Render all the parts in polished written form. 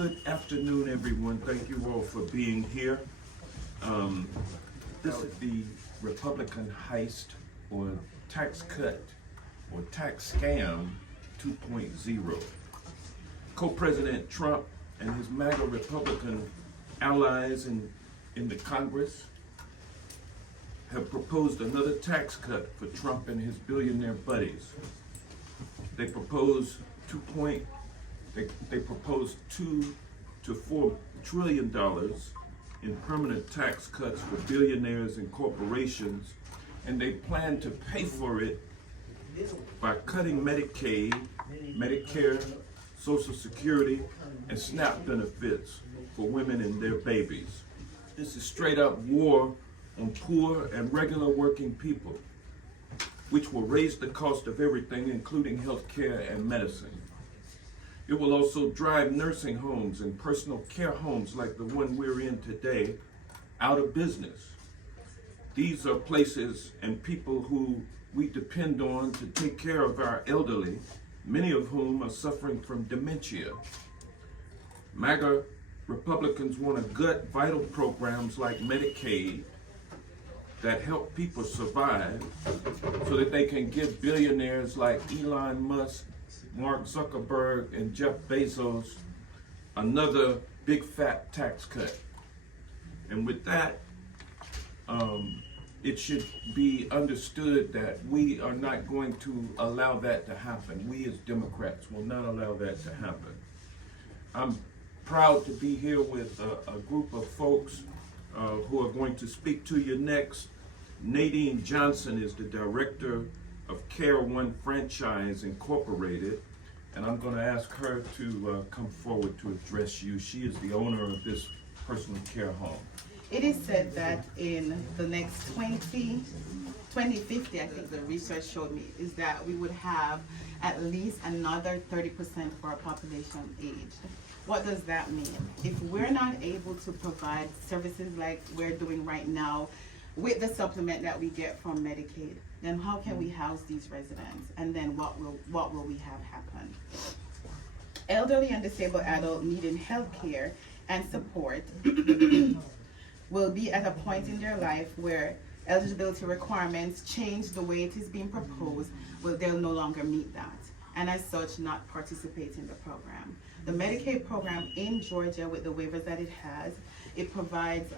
Good afternoon, everyone. Thank you all for being here. This is the Republican heist or tax cut or tax scam 2.0. Co-President Trump and his MAGA Republican allies in the Congress have proposed another tax cut for Trump and his billionaire buddies. They propose $2 to $4 trillion in permanent tax cuts for billionaires and corporations, and they plan to pay for it by cutting Medicaid, Medicare, Social Security, and SNAP benefits for women and their babies. This is straight up war on poor and regular working people, which will raise the cost of everything, including health care and medicine. It will also drive nursing homes and personal care homes like the one we're in today out of business. These are places and people who we depend on to take care of our elderly, many of whom are suffering from dementia. MAGA Republicans want to gut vital programs like Medicaid that help people survive so that they can give billionaires like Elon Musk, Mark Zuckerberg, and Jeff Bezos another big fat tax cut. And with that, it should be understood that we are not going to allow that to happen. We as Democrats will not allow that to happen. I'm proud to be here with a group of folks who are going to speak to you next. Nadine Johnson is the director of Care One Franchise Incorporated, and I'm going to ask her to come forward to address you. She is the owner of this personal care home. It is said that in the next 2050, I think the research showed me, is that we would have at least another 30% of our population aged. What does that mean? If we're not able to provide services like we're doing right now with the supplement that we get from Medicaid, then how can we house these residents? And then what will we have happen? Elderly and disabled adults needing health care and support will be at a point in their life where eligibility requirements change the way it is being proposed, well, they'll no longer meet that, and as such not participate in the program. The Medicaid program in Georgia, with the waivers that it has, it provides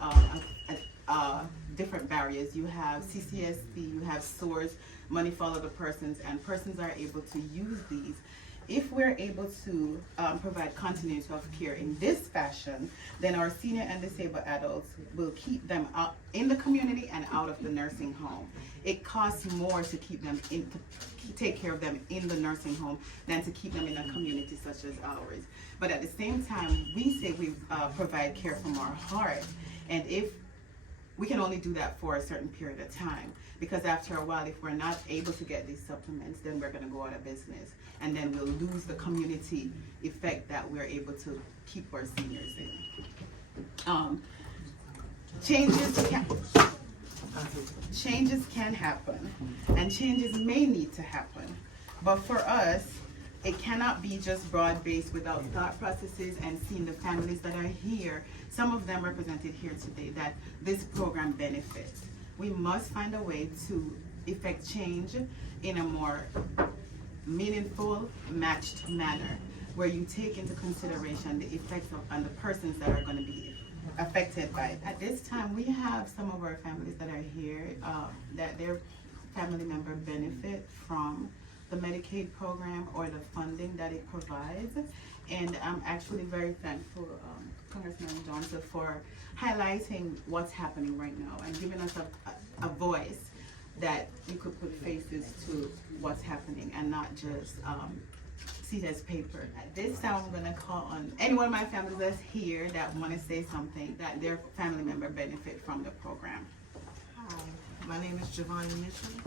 different barriers. You have CCSP, you have SOARS, money follow the persons, and persons are able to use these. If we're able to provide continuity of care in this fashion, then our senior and disabled adults will keep them out in the community and out of the nursing home. It costs more to keep them in, to take care of them in the nursing home than to keep them in a community such as ours. But at the same time, we say we provide care from our heart, and if we can only do that for a certain period of time, because after a while, if we're not able to get these supplements, then we're going to go out of business, and then we'll lose the community effect that we're able to keep our seniors in. Changes can happen, and changes may need to happen, but for us, it cannot be just broad-based without thought processes and seeing the families that are here, some of them represented here today, that this program benefits. We must find a way to effect change in a more meaningful, matched manner, where you take into consideration the effects on the persons that are going to be affected by it. At this time, we have some of our families that are here that their family member benefit from the Medicaid program or the funding that it provides. And I'm actually very thankful, Congressman Johnson, for highlighting what's happening right now and giving us a voice that you could put faces to what's happening and not just see it as paper. At this time, I'm going to call on any one of my families that's here that want to say something that their family member benefit from the program. Hi, my name is Giovanni Mitchell.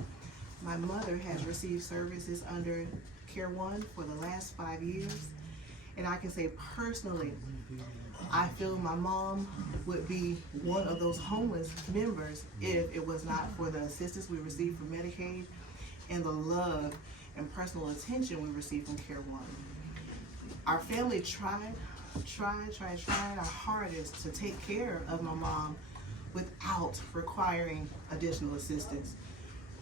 My mother has received services under Care One for the last 5 years, and I can say personally, I feel my mom would be one of those homeless members if it was not for the assistance we received from Medicaid and the love and personal attention we received from Care One. Our family tried tried our hardest to take care of my mom without requiring additional assistance.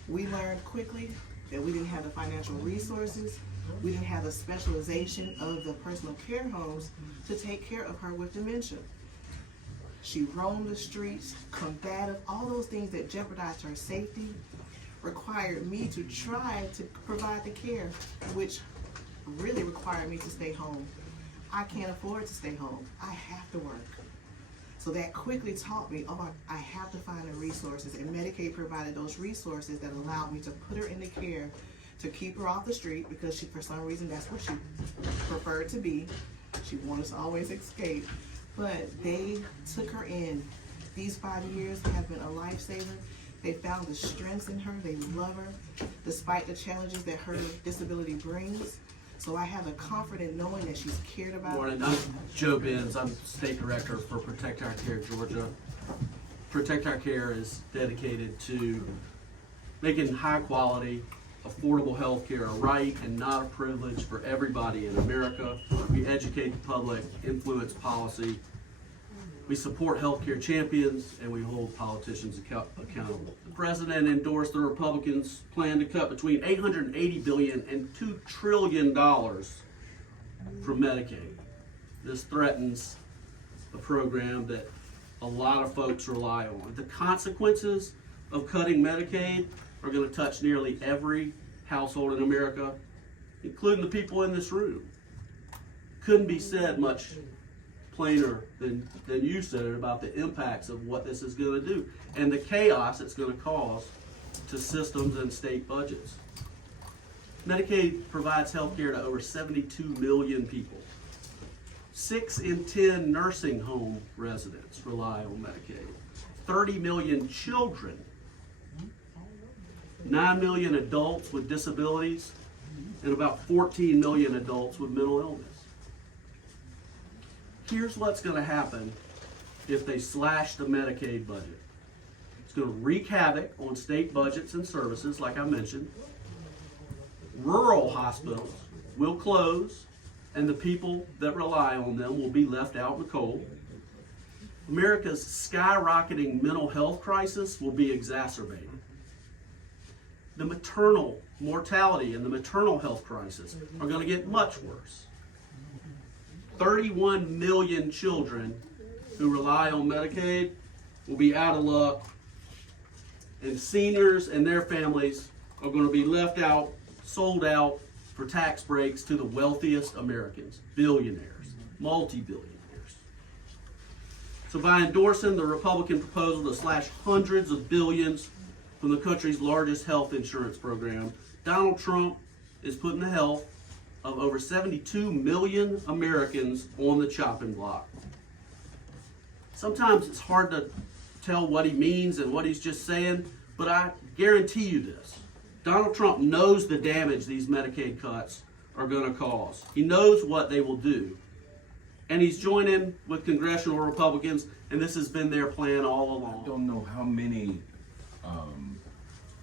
We learned quickly that we didn't have the financial resources, we didn't have the specialization of the personal care homes to take care of her with dementia. She roamed the streets, combative, all those things that jeopardized her safety required me to try to provide the care, which really required me to stay home. I can't afford to stay home. I have to work. So that quickly taught me, oh, I have to find the resources, and Medicaid provided those resources that allowed me to put her into care, to keep her off the street, because she, for some reason, that's what she preferred to be. She wanted to always escape, but they took her in. These 5 years have been a lifesaver. They found the strengths in her, they love her, despite the challenges that her disability brings. So I have a comfort in knowing that she's cared about. Morning, I'm Joe Benz. I'm State Director for Protect Our Care Georgia. Protect Our Care is dedicated to making high quality, affordable health care a right and not a privilege for everybody in America. We educate the public, influence policy. We support healthcare champions, and we hold politicians accountable. The president endorsed the Republicans' plan to cut between $880 billion and $2 trillion from Medicaid. This threatens a program that a lot of folks rely on. The consequences of cutting Medicaid are going to touch nearly every household in America, including the people in this room. Couldn't be said much plainer than you said it about the impacts of what this is going to do and the chaos it's going to cause to systems and state budgets. Medicaid provides health care to over 72 million people. 6 in 10 nursing home residents rely on Medicaid. 30 million children, 9 million adults with disabilities, and about 14 million adults with mental illness. Here's what's going to happen if they slash the Medicaid budget. It's going to wreak havoc on state budgets and services, like I mentioned. Rural hospitals will close, and the people that rely on them will be left out in the cold. America's skyrocketing mental health crisis will be exacerbated. The maternal mortality and the maternal health crisis are going to get much worse. 31 million children who rely on Medicaid will be out of luck, and seniors and their families are going to be left out, sold out for tax breaks to the wealthiest Americans, billionaires, multi-billionaires. So by endorsing the Republican proposal to slash hundreds of billions from the country's largest health insurance program, Donald Trump is putting the health of over 72 million Americans on the chopping block. Sometimes it's hard to tell what he means and what he's just saying, but I guarantee you this. Donald Trump knows the damage these Medicaid cuts are going to cause. He knows what they will do. And he's joining with congressional Republicans, and this has been their plan all along. I don't know how many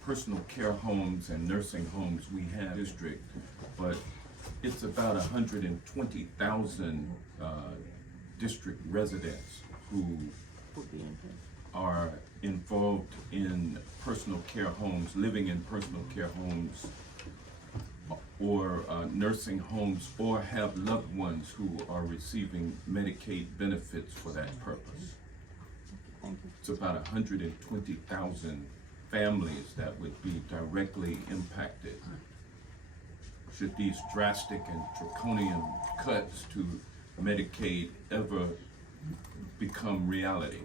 personal care homes and nursing homes we have in the district, but it's about 120,000 district residents who are involved in personal care homes, living in personal care homes or nursing homes, or have loved ones who are receiving Medicaid benefits for that purpose. It's about 120,000 families that would be directly impacted should these drastic and draconian cuts to Medicaid ever become reality.